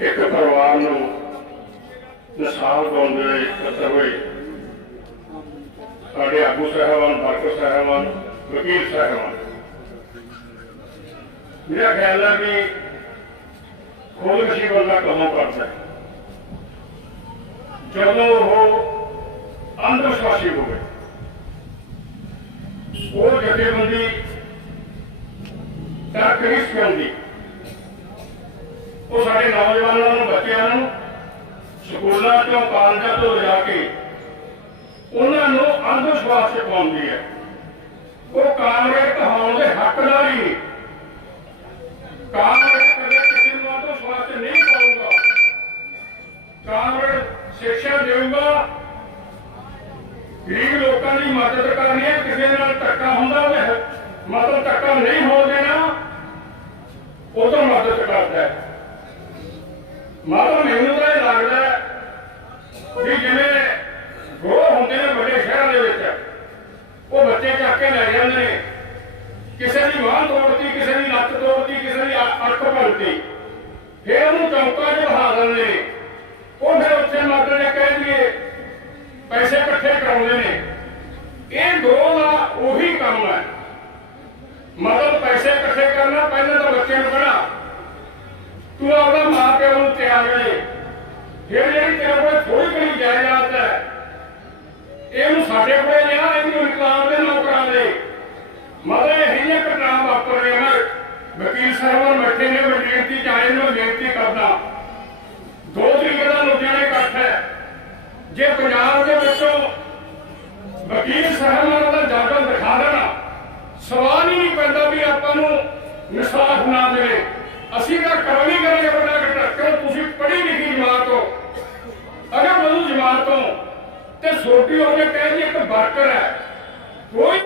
ਇੱਕ ਪਰਿਵਾਰ ਨੂੰ ਨਿਸ਼ਾਨ ਪਾਉਂਦੇ ਹੋਏ ਇਕੱਤਰ ਹੋਏ। ਸਾਡੇ ਆਗੂ ਸਾਹਿਬਾਨ, ਡਾਕਟਰ ਸਾਹਿਬਾਨ, ਵਕੀਲ ਸਾਹਿਬਾਨ। ਮੇਰਾ ਖਿਆਲ ਹੈ ਕਿ ਖੁਦਕਸ਼ੀ ਬੰਦਾ ਕਦੋਂ ਕਰਦਾ ਹੈ। ਜਦੋਂ ਉਹ ਅੰਧਵਿਸ਼ਵਾਸੀ ਹੋਵੇ, ਉਹ ਜਥੇਬੰਦੀ ਤਾਂ ਕ੍ਰਿਸ ਉਹ ਸਾਡੇ ਨੌਜਵਾਨਾਂ ਨੂੰ, ਬੱਚਿਆਂ ਨੂੰ, ਸਕੂਲਾਂ ਤੋਂ ਕਾਲਜਾਂ ਤੋਂ ਲਿਆ ਕੇ ਉਹਨਾਂ ਨੂੰ ਅੰਧ ਵਿਸ਼ਵਾਸ ਪਾਉਂਦੀ ਹੈ। ਉਹ ਕਾਮਰੇਡ ਕਹਾਉਣ ਦੇ ਹੱਕਦਾਰ ਹੀ ਨਹੀਂ। ਕਾਮਰੇਡ ਕਦੇ ਕਿਸੇ ਨੂੰ ਅੰਧ ਨਹੀਂ ਪਾਊਗਾ। ਕਾਮਰੇਡ ਸਿੱਖਿਆ ਦੇਊਗਾ। ਗਰੀਬ ਲੋਕਾਂ ਦੀ ਮਦਦ ਕਰਨੀ ਹੈ, ਕਿਸੇ ਨਾਲ ਧੱਕਾ ਹੁੰਦਾ ਉਹਦੇ ਮਤਲਬ ਧੱਕਾ ਨਹੀਂ ਹੋ ਦੇਣਾ, ਉਹ ਤੋਂ ਮਦਦ ਕਰਦਾ ਹੈ। ਮਤਲਬ ਮੈਨੂੰ ਤਾਂ ਇਹ ਲੱਗਦਾ ਹੈ ਵੀ ਜਿਵੇਂ ਗੋਹ ਹੁੰਦੇ ਨੇ ਵੱਡੇ ਸ਼ਹਿਰਾਂ ਦੇ ਵਿੱਚ, ਉਹ ਬੱਚੇ ਚੱਕ ਕੇ ਲੈ ਜਾਂਦੇ ਨੇ। ਕਿਸੇ ਦੀ ਬਾਂਹ ਤੋੜਤੀ, ਕਿਸੇ ਦੀ ਲੱਤ ਤੋੜਤੀ, ਕਿਸੇ ਦੀ ਅੱਖ ਭੰਨਤੀ। ਫਿਰ ਉਹਨੂੰ ਚੌਂਕਾਂ 'ਚ ਬਹਾ ਦਿੰਦੇ ਨੇ। ਉਹ ਫਿਰ ਉੱਥੇ ਮਦਦ ਨੇ ਕਹਿ ਦਈਏ, ਪੈਸੇ ਇਕੱਠੇ ਕਰਾਉਂਦੇ ਨੇ। ਇਹ ਗੋਹ ਦਾ ਉਹੀ ਕੰਮ ਹੈ। ਮਤਲਬ ਪੈਸੇ ਇਕੱਠੇ ਕਰਨਾ, ਪਹਿਲਾਂ ਤਾਂ ਬੱਚਿਆਂ ਨੂੰ ਪੜਾ ਤੂੰ ਆਪਦਾ ਮਾਂ ਪਿਓ ਨੂੰ ਤਿਆਗ ਦੇ ਫਿਰ ਜਿਹੜੀ ਤੇਰੇ ਕੋਲ ਥੋੜੀ ਜਾਇਦਾਦ ਹੈ, ਇਹਨੂੰ ਸਾਡੇ ਕੋਲੇ ਲਿਆ, ਇਹਨੂੰ ਇਨਕਲਾਬ ਦੇ ਨੌਕਰਾਂ ਦੇ। ਮਤਲਬ ਇਹ ਜਿਹੇ ਘਟਨਾ ਵਾਪਰ ਰਿਹਾ ਹਨ ਵਕੀਲ ਸਾਹਿਬਾਨ ਬੈਠੇ ਨੇ, ਮੈਂ ਬੇਨਤੀ ਚਾਹੇ ਨੂੰ ਬੇਨਤੀ ਕਰਦਾ, ਦੋ ਤਰੀਕੇ ਦਾ ਲੁਧਿਆਣੇ ਇਕੱਠ ਹੈ। ਜੇ ਪੰਜਾਬ ਦੇ ਵਿੱਚੋਂ ਵਕੀਲ ਸਾਹਿਬਾਨ ਦਾ ਜਾਗਰ ਦਿਖਾ ਦੇਣਾ, ਸਵਾਲ ਹੀ ਨਹੀਂ ਪੈਂਦਾ ਵੀ ਆਪਾਂ ਨੂੰ ਇਨਸਾਫ ਨਾ ਦੇਵੇ ਅਸੀਂ ਤਾਂ ਕਰਮ ਹੀ ਕਰਾਂਗੇ ਵੱਡਾ ਛੋਟੀ ਹੋ ਕੇ ਕਹਿ ਕਹਿੰਦੀ ਇੱਕ ਵਰਕਰ ਹੈ। ਕੋਈ